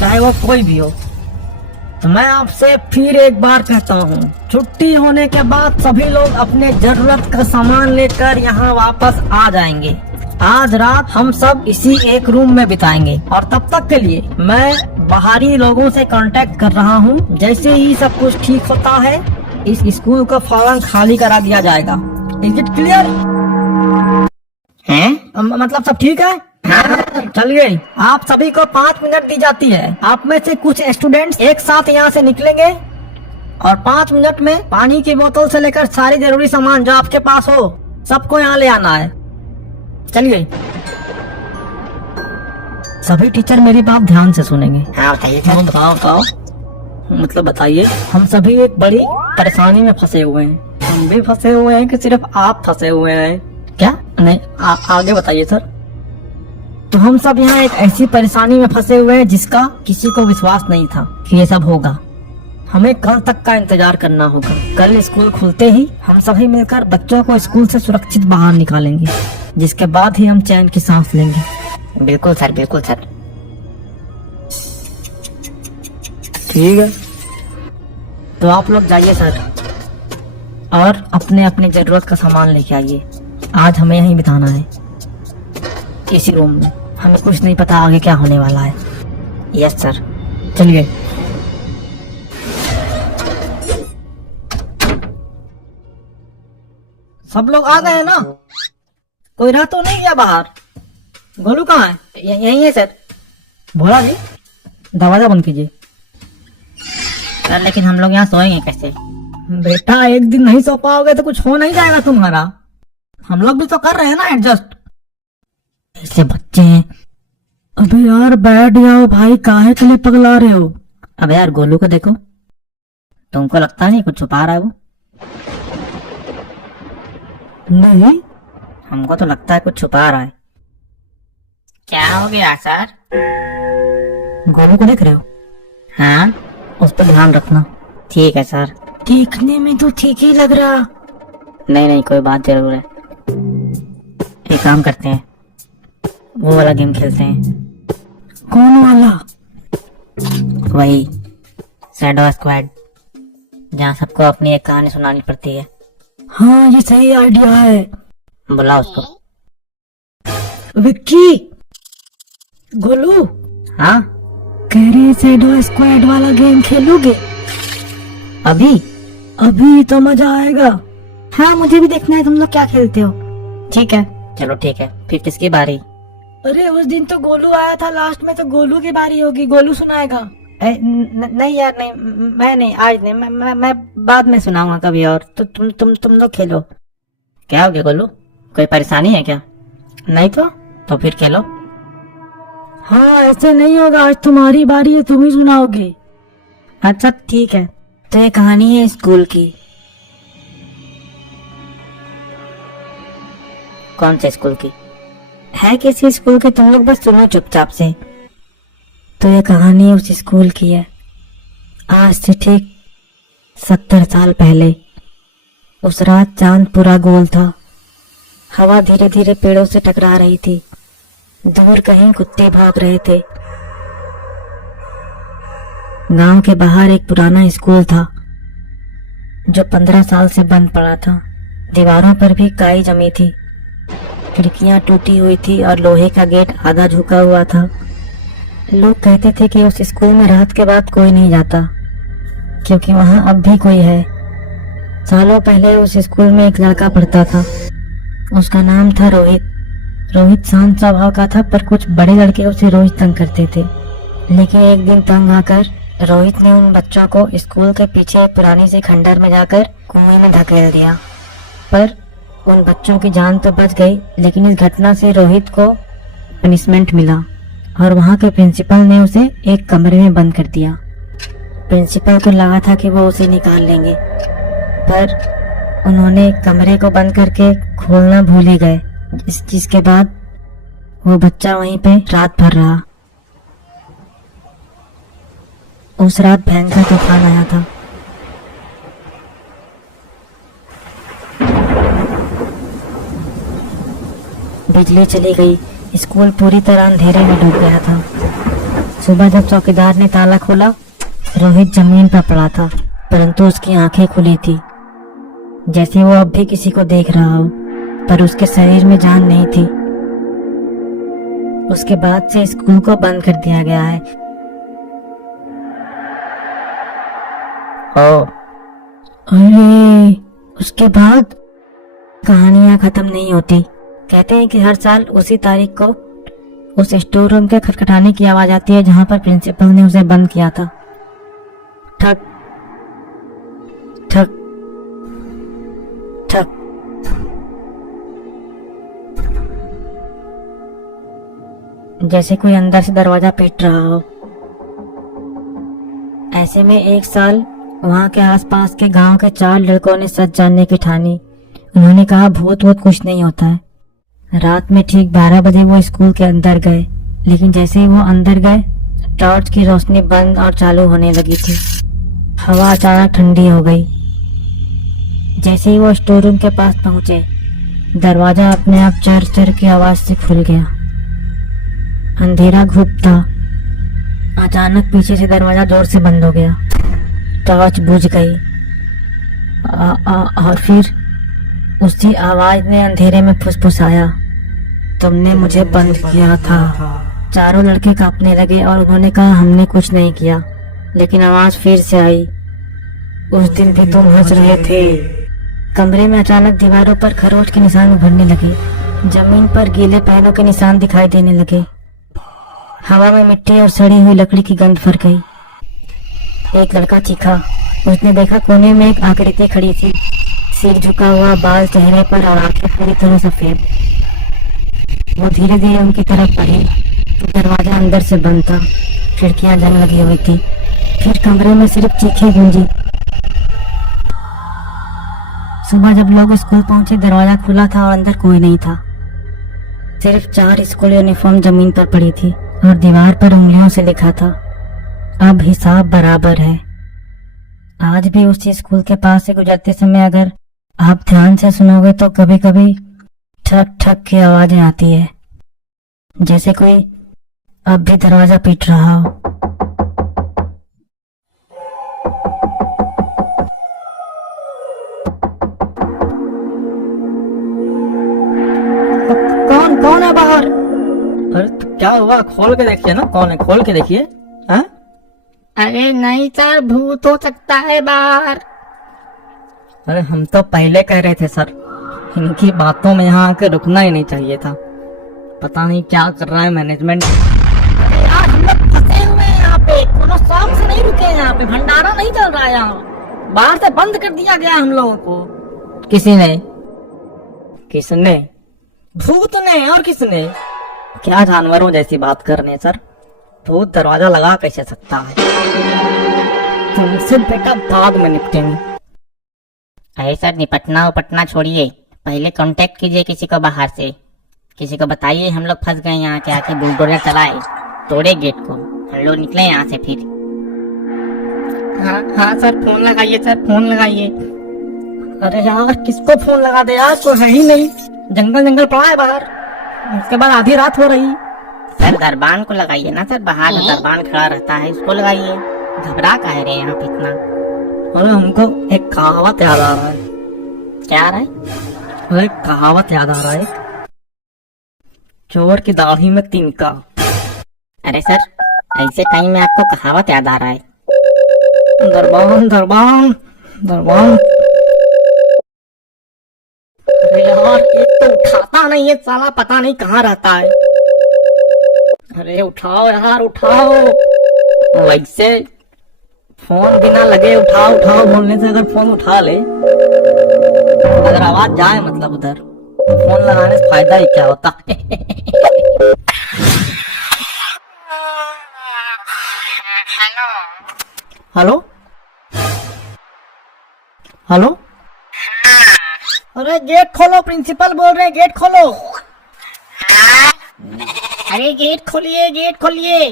चाहे वो कोई भी हो। तो मैं आपसे फिर एक बार कहता हूँ, छुट्टी होने के बाद सभी लोग अपने जरूरत का सामान लेकर यहाँ वापस आ जाएंगे। आज रात हम सब इसी एक रूम में बिताएंगे और तब तक के लिए मैं बाहरी लोगों से कांटेक्ट कर रहा हूँ। जैसे ही सब कुछ ठीक होता है इस स्कूल को फौरन खाली करा दिया जाएगा। Is it clear? मतलब सब ठीक है? चलिए, आप सभी को 5 मिनट दी जाती है। आप में से कुछ स्टूडेंट्स एक साथ यहाँ से निकलेंगे और 5 मिनट में पानी की बोतल से लेकर सारी जरूरी सामान जो आपके पास हो सबको यहाँ ले आना है। चलिए, सभी टीचर मेरी बात ध्यान से सुनेंगे। हाँ बताइए। बताओ। मतलब बताइए। हम सभी एक बड़ी परेशानी में फंसे हुए हैं। हम भी फंसे हुए हैं कि सिर्फ आप फंसे हुए हैं? क्या? नहीं, आगे बताइए सर। तो हम सब यहाँ एक ऐसी परेशानी में फंसे हुए हैं जिसका किसी को विश्वास नहीं था कि ये सब होगा। हमें कल तक का इंतजार करना होगा। कल स्कूल खुलते ही हम सभी मिलकर बच्चों को स्कूल से सुरक्षित बाहर निकालेंगे, जिसके बाद ही हम चैन की सांस लेंगे। बिल्कुल सर, बिल्कुल सर। ठीक है, तो आप लोग जाइए सर और अपने अपने जरूरत का सामान लेके आइए। आज हमें यहीं बिताना है, इसी रूम में। हमें कुछ नहीं पता आगे क्या होने वाला है। Yes sir. चलिए। सब लोग आ गए हैं ना? कोई रह तो नहीं गया बाहर? गोलू कहाँ है? यही है सर। भोला जी, दरवाजा बंद कीजिए। सर लेकिन हम लोग यहाँ सोएंगे कैसे? बेटा एक दिन नहीं सो पाओगे तो कुछ हो नहीं जाएगा तुम्हारा। हम लोग भी तो कर रहे हैं ना एडजस्ट। ऐसे बच्चे हैं। अबे यार बैठ जाओ भाई, काहे के लिए पगला रहे हो? अब यार गोलू को देखो, तुमको लगता नहीं कुछ छुपा रहा है वो? नहीं, हमको तो लगता है कुछ छुपा रहा है। क्या हो गया सर? गोलू को देख रहे हो? हाँ, उस पर ध्यान रखना। ठीक है सर। देखने में तो ठीक ही लग रहा। नहीं नहीं, कोई बात जरूर है। एक काम करते हैं, वो वाला गेम खेलते हैं। कौन वाला? वही शैडो स्क्वाड, जहाँ सबको अपनी एक कहानी सुनानी पड़ती है। हाँ ये सही आइडिया है। बुलाओ उसको। विक्की, गोलू हाँ कह रहे शैडो स्क्वाड वाला गेम खेलोगे? अभी? अभी तो मजा आएगा। हाँ मुझे भी देखना है तुम लोग क्या खेलते हो। ठीक है, चलो ठीक है। फिर किसकी बारी? अरे उस दिन तो गोलू आया था लास्ट में, तो गोलू की बारी होगी, गोलू सुनाएगा। नहीं यार नहीं, मैं नहीं, आज नहीं, मैं बाद में सुनाऊंगा कभी और। तो तुम लोग खेलो। क्या हो गया गोलू, कोई परेशानी है क्या? नहीं तो फिर खेलो। हाँ ऐसे नहीं होगा, आज तुम्हारी बारी है, तुम ही सुनाओगे। अच्छा ठीक है। तो ये कहानी है स्कूल की। कौन से स्कूल की? है किसी स्कूल की, तुम लोग बस सुनो चुपचाप से। तो ये कहानी उस स्कूल की है। आज से ठीक 70 साल पहले उस रात चांद पूरा गोल था। हवा धीरे धीरे पेड़ों से टकरा रही थी। दूर कहीं कुत्ते भाग रहे थे। गांव के बाहर एक पुराना स्कूल था जो 15 साल से बंद पड़ा था। दीवारों पर भी काई जमी थी, खिड़कियां टूटी हुई थी और लोहे का गेट आधा झुका हुआ था। लोग कहते थे कि उस स्कूल में रात के बाद कोई नहीं जाता, क्योंकि वहां अब भी कोई है। सालों पहले उस स्कूल में एक लड़का पढ़ता था। उसका नाम था रोहित। रोहित शांत स्वभाव का था, पर कुछ बड़े लड़के उसे रोज तंग करते थे। लेकिन एक दिन तंग आकर रोहित ने उन बच्चों को स्कूल के पीछे पुरानी सी खंडर में जाकर कुएं में धकेल दिया। पर उन बच्चों की जान तो बच गई, लेकिन इस घटना से रोहित को पनिशमेंट मिला और वहां के प्रिंसिपल ने उसे एक कमरे में बंद कर दिया। प्रिंसिपल को लगा था कि वो उसे निकाल लेंगे, पर उन्होंने कमरे को बंद करके खोलना भूल ही गए, जिसके बाद वो बच्चा वहीं पे रात भर रहा। उस रात भयंकर तूफान आया था। बिजली चली गई, स्कूल पूरी तरह अंधेरे में डूब गया था। सुबह जब चौकीदार ने ताला खोला, रोहित जमीन पर पड़ा था, परंतु उसकी आंखें खुली थी, जैसे वो अब भी किसी को देख रहा हो, पर उसके शरीर में जान नहीं थी। उसके बाद से स्कूल को बंद कर दिया गया है। ओ, अरे उसके बाद कहानियां खत्म नहीं होती। कहते हैं कि हर साल उसी तारीख को उस स्टोर रूम के खटखटाने की आवाज आती है जहां पर प्रिंसिपल ने उसे बंद किया था। ठक ठक ठक। जैसे कोई अंदर से दरवाजा पीट रहा हो। ऐसे में एक साल वहां के आसपास के गांव के 4 लड़कों ने सच जानने की ठानी। उन्होंने कहा भूत वूत कुछ नहीं होता है। रात में ठीक 12 बजे वो स्कूल के अंदर गए, लेकिन जैसे ही वो अंदर गए टॉर्च की रोशनी बंद और चालू होने लगी थी। हवा अचानक ठंडी हो गई। जैसे ही वो स्टोर रूम के पास पहुंचे, दरवाजा अपने आप चर चर की आवाज से खुल गया। अंधेरा घुप था। अचानक पीछे से दरवाजा जोर से बंद हो गया। टॉर्च बुझ गई और फिर उसी आवाज ने अंधेरे में फुसफुसाया, तुमने मुझे बंद किया था। चारों लड़के कांपने लगे और उन्होंने कहा हमने कुछ नहीं किया। लेकिन आवाज फिर से आई, उस दिन भी तुम हंस रहे थे। कमरे में अचानक दीवारों पर खरोच के निशान उभरने लगे। जमीन पर गीले पैरों के निशान दिखाई देने लगे। हवा में मिट्टी और सड़ी हुई लकड़ी की गंध फर गई। एक लड़का चीखा। उसने देखा कोने में एक आकृति खड़ी थी, सिर झुका हुआ, बाल चेहरे पर और आंखें पूरी तरह सफेद। वो धीरे धीरे उनकी तरफ बढ़ी। दरवाजा अंदर से बंद था, खिड़कियां जंग लगी हुई थी। फिर कमरे में सिर्फ चीखें गूंजी। सुबह जब लोग स्कूल पहुंचे, दरवाजा खुला था और अंदर कोई नहीं था। सिर्फ 4 स्कूल यूनिफॉर्म जमीन पर पड़ी थी और दीवार पर उंगलियों से लिखा था, अब हिसाब बराबर है। आज भी उसी स्कूल के पास से गुजरते समय अगर आप ध्यान से सुनोगे तो कभी कभी ठक ठक की आवाजें आती है, जैसे कोई अब भी दरवाजा पीट रहा हो। कौन कौन है बाहर? अरे तो क्या हुआ? खोल के देखिए ना, कौन है? खोल के देखिए। हाँ? अरे नहीं सर, भूत हो सकता है बाहर। अरे हम तो पहले कह रहे थे सर, इनकी बातों में यहाँ आके रुकना ही नहीं चाहिए था। पता नहीं क्या कर रहा है मैनेजमेंट। अरे यार, हम लोग फंसे हुए हैं यहाँ पे, कोनो शौक से नहीं रुके हैं यहाँ पे, भंडारा नहीं चल रहा है यहाँ, बाहर से बंद कर दिया गया हम लोगों को। किसी ने? किसने? भूत ने? और किसने? क्या जानवरों जैसी बात कर रहे हैं सर? भूत दरवाजा लगा कैसे सकता है? तुमसे बेटा बाद में निपटेंगे। अरे सर, निपटना उपटना छोड़िए, पहले कांटेक्ट कीजिए किसी को बाहर से, किसी को बताइए हम लोग फंस गए यहाँ के, आके बुलडोजर चलाए, तोड़े गेट को, हम लोग निकले यहाँ से फिर। हाँ हाँ सर, फोन लगाइए सर, फोन लगाइए। अरे यार किसको फोन लगा दे यार, कोई है ही नहीं, जंगल जंगल पड़ा है बाहर, उसके बाद आधी रात हो रही। सर दरबान को लगाइए ना सर, बाहर दरबान खड़ा रहता है, उसको लगाइए। घबरा कह रहे हैं यहाँ पे इतना? अरे हमको एक कहावत याद आ रहा है। क्या आ रहा है? अरे कहावत याद आ रहा है, चोर की दाढ़ी में तिनका। अरे सर, ऐसे टाइम में आपको कहावत याद आ रहा है? दरबान दरबान दरबान। अरे यार एक तो उठाता नहीं है साला, पता नहीं कहाँ रहता है। अरे उठाओ यार उठाओ। वैसे फोन बिना लगे उठाओ उठाओ बोलने से अगर फोन उठा ले, अगर आवाज जाए मतलब उधर, फोन लगाने से फायदा ही क्या होता है? Hello hello. अरे गेट खोलो, प्रिंसिपल बोल रहे हैं, गेट खोलो। अरे गेट खोलिए, गेट खोलिए।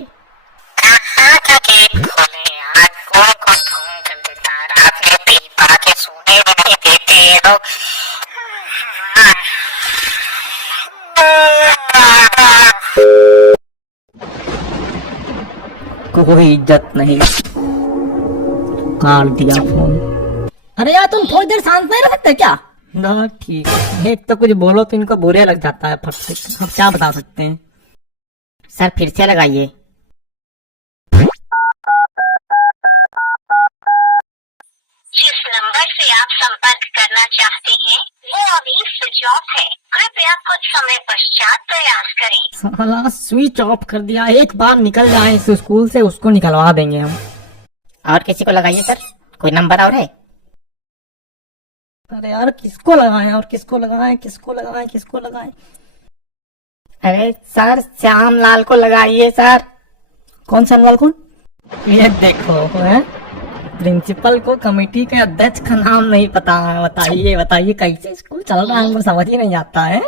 कहाँ का गेट खोले यार? कौन कौन फोन कर देता है रात में, पी पा के सोने भी नहीं देते ये लोग। कोई इज्जत नहीं, काट दिया फोन। अरे यार तुम थोड़ी देर शांत नहीं रह सकते क्या? ना ठीक है, एक तो कुछ बोलो तो इनको बुरे लग जाता है फट से, हम क्या बता सकते हैं। सर फिर से लगाइए। जिस नंबर से आप संपर्क करना चाहते हैं वो अभी स्विच ऑफ है, कृपया कुछ समय पश्चात प्रयास करें। साला स्विच ऑफ कर दिया, एक बार निकल जाए इस स्कूल से उसको निकलवा देंगे हम। और किसी को लगाइए सर, कोई नंबर और है? अरे यार किसको लगाएं और किसको लगाएं, किसको लगाएं, किसको लगाएं? अरे सर, श्याम लाल को लगाइए सर। कौन सा लाल? कौन? ये देखो है, प्रिंसिपल को कमेटी के अध्यक्ष का नाम नहीं पता है। बताइए बताइए कैसे स्कूल चल रहा है, हमको समझ ही नहीं आता है।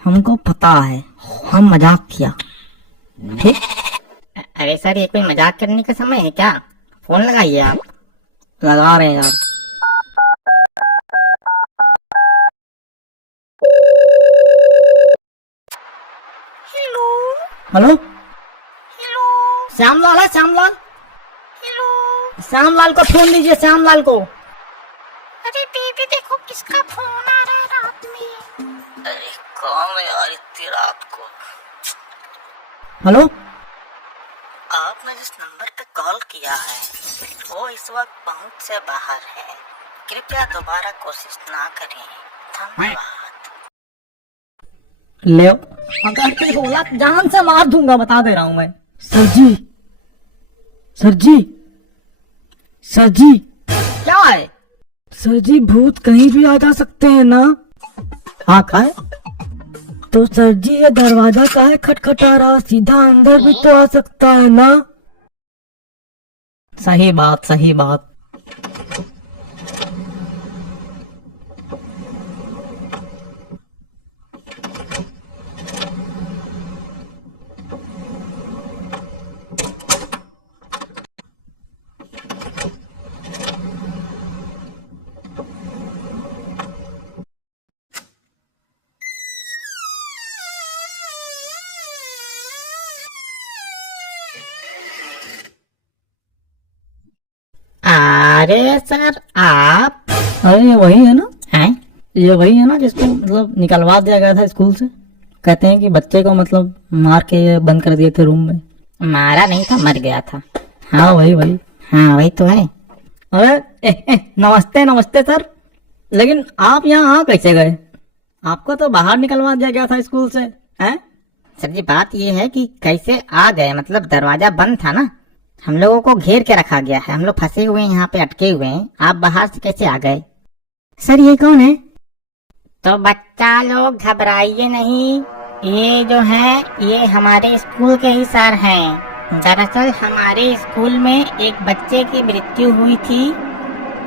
हमको पता है, हम मजाक किया। ठीक? अरे सर, ये कोई मजाक करने का समय है क्या? फोन लगाइए आप। लगा रहे हैं यार। हेलो हेलो श्यामलाल है, श्यामलाल। हेलो। श्यामलाल को फोन दीजिए, श्यामलाल को। अरे बेबी देखो किसका फोन आ रहा है रात में। अरे कौन है यार इतनी रात को? हेलो, आपने जिस नंबर पे कॉल किया है। वो इस वक्त पहुंच से बाहर है। कृपया दोबारा कोशिश ना करें। धन्यवाद। ले अगर कुछ बोला जान से मार दूंगा, बता दे रहा हूँ मैं। सर जी, सर जी, सर जी, क्या है? सर जी, भूत कहीं भी आ जा सकते हैं ना? हाँ का है? तो सर जी, ये दरवाजा काहे खटखटा रहा? सीधा अंदर भी तो आ सकता है ना? सही बात, सही बात। अरे सर आप अरे ये वही है ना? हैं? ये वही है ना जिसको मतलब निकलवा दिया गया था स्कूल से? कहते हैं कि बच्चे को मतलब मार के बंद कर दिए थे रूम में। मारा नहीं था, मर गया था। हाँ वही वही। हाँ वही तो है। अरे नमस्ते नमस्ते सर, लेकिन आप यहाँ आ कैसे गए? आपको तो बाहर निकलवा दिया गया था स्कूल से, हैं? सर जी बात ये है कि कैसे आ गए, मतलब दरवाजा बंद था ना, हम लोगों को घेर के रखा गया है, हम लोग फंसे हुए हैं यहाँ पे, अटके हुए हैं। आप बाहर से कैसे आ गए? सर ये कौन है? तो बच्चा लोग घबराइए नहीं, ये जो है ये हमारे स्कूल के ही सर हैं। दरअसल हमारे स्कूल में एक बच्चे की मृत्यु हुई थी,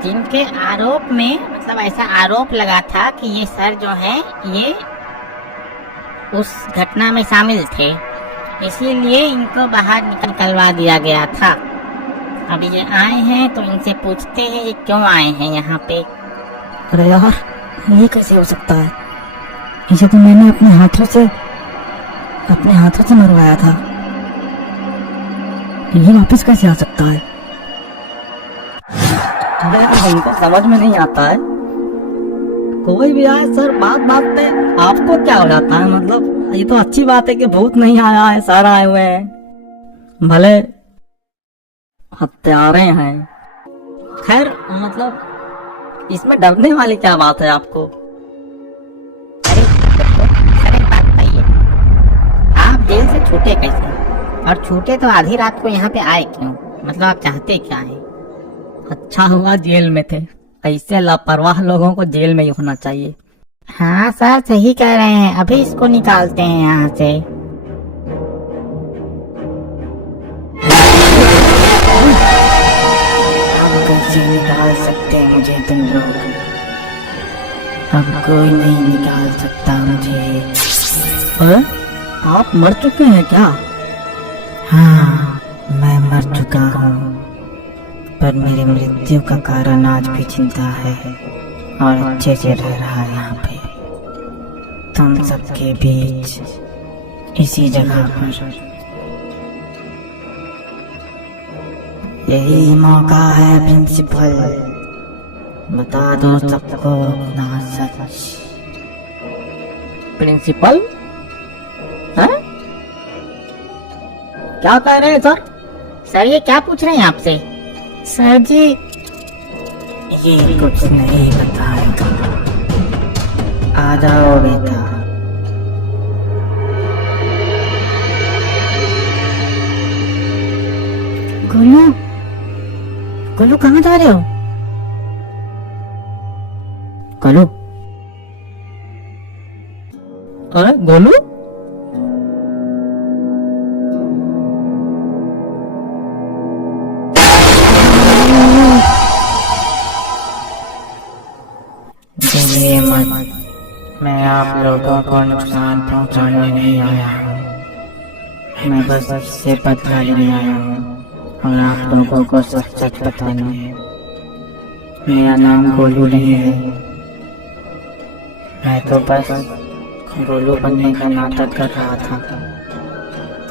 जिनके आरोप में मतलब ऐसा आरोप लगा था कि ये सर जो है ये उस घटना में शामिल थे, इसीलिए इनको बाहर निकलवा दिया गया था। अभी ये आए हैं तो इनसे पूछते हैं ये क्यों आए हैं यहाँ पे। अरे यार, ये कैसे हो सकता है? इसे तो मैंने अपने हाथों से मरवाया था। ये वापस कैसे आ सकता है? अरे हमको समझ में नहीं आता है। कोई भी आए सर, बात बात पे आपको क्या हो जाता है? मतलब ये तो अच्छी बात है कि भूत नहीं आया है, सर आए हुए हैं, भले हत्यारे हैं। खैर मतलब इसमें डरने वाली क्या बात है आपको? सर एक बात बताइए, आप जेल से छूटे कैसे? और छूटे तो आधी रात को यहाँ पे आए क्यों? मतलब आप चाहते क्या है? अच्छा हुआ जेल में थे, ऐसे लापरवाह लोगों को जेल में ही होना चाहिए। हाँ सर सही कह रहे हैं, अभी इसको निकालते हैं यहाँ से। अब कैसे निकाल सकते हैं मुझे तुम लोग? अब कोई नहीं निकाल सकता मुझे। अरे आप मर चुके हैं क्या? हाँ, मैं मर चुका हूँ, पर मेरी मृत्यु का कारण आज भी चिंता है और अच्छे से रह रहा है यहाँ पे, तुम सबके बीच, इसी जगह पर। यही मौका है प्रिंसिपल, बता दो सबको ना सच। प्रिंसिपल हैं? क्या कह रहे हैं सर? सर ये क्या पूछ रहे हैं आपसे? सर जी, ये कुछ नहीं बताएगा, आ जाओ बेटा। गोलू, गोलू कहाँ जा रहे हो? गोलू, अरे गोलू, डरिए मत, मैं आप लोगों को नुकसान पहुंचाने नहीं आया हूँ, मैं बस इससे बदला लेने आया हूँ और आप लोगों को सच सच बताना है। मेरा नाम गोलू नहीं है, मैं तो बस गोलू बनने का नाटक कर रहा था,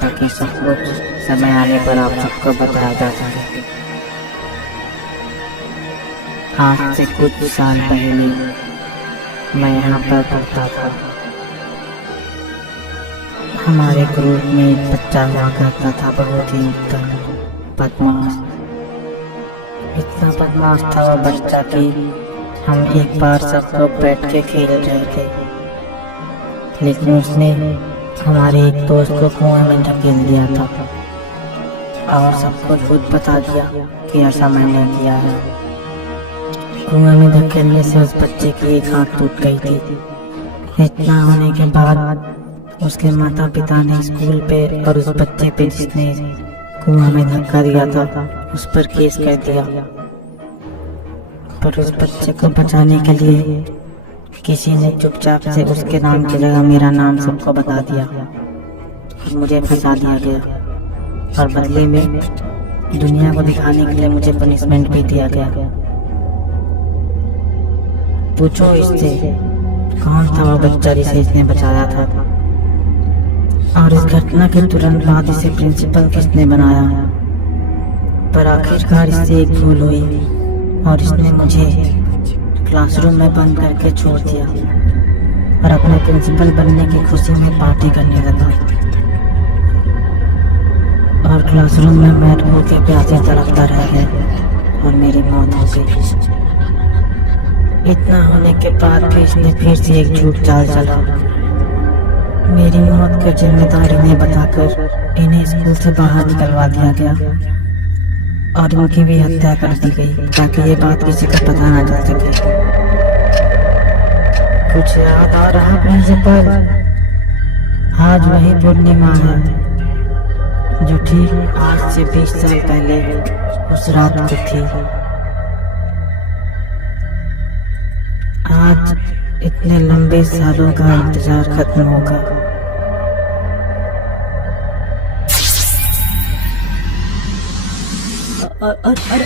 ताकि सब कुछ समय आने पर आप सबको बताया जा सके। आज से कुछ साल पहले मैं यहाँ पर पढ़ता था, हमारे ग्रुप में एक बच्चा हुआ करता था, बहुत ही उत्तम, बदमाश इतना बदमाश था वो बच्चा कि हम एक बार सब लोग बैठ के खेल रहे थे, लेकिन उसने हमारे एक दोस्त को कुएं में धकेल दिया था और सबको खुद बता दिया कि ऐसा मैंने किया है। कुएं में धकेलने से उस बच्चे की एक हाथ टूट गई थी। इतना होने के बाद उसके माता पिता ने स्कूल पे और उस बच्चे पे जिसने कुआं में धक्का दिया था उस पर केस कर दिया, पर उस बच्चे को बचाने के लिए किसी ने चुपचाप से उसके नाम की जगह मेरा नाम सबको बता दिया और मुझे फंसा दिया गया और बदले में दुनिया को दिखाने के लिए मुझे पनिशमेंट भी दिया गया। पूछो इससे कौन था वो बच्चा जिसे इसने बचाया था, और इस घटना के तुरंत बाद इसे प्रिंसिपल किसने बनाया। पर आखिरकार इससे एक भूल हुई और इसने मुझे क्लासरूम में बंद करके छोड़ दिया और अपने प्रिंसिपल बनने की खुशी में पार्टी करने लगा। और क्लासरूम में मैं रो के प्यासे तड़पता रह गया और मेरी मौत हो गई। इतना होने के बाद भी इसने फिर से एक झूठ चाल चला। मेरी मौत की जिम्मेदारी इन्हें बताकर इन्हें स्कूल से बाहर निकलवा दिया गया और इनकी भी हत्या कर दी गई ताकि ये बात किसी को पता ना चल सके। कुछ याद आ रहा प्रिंसिपल? आज वही पूर्णिमा है जो ठीक आज से 20 साल पहले उस रात को थी। आज इतने लंबे सालों का इंतजार खत्म होगा। अरे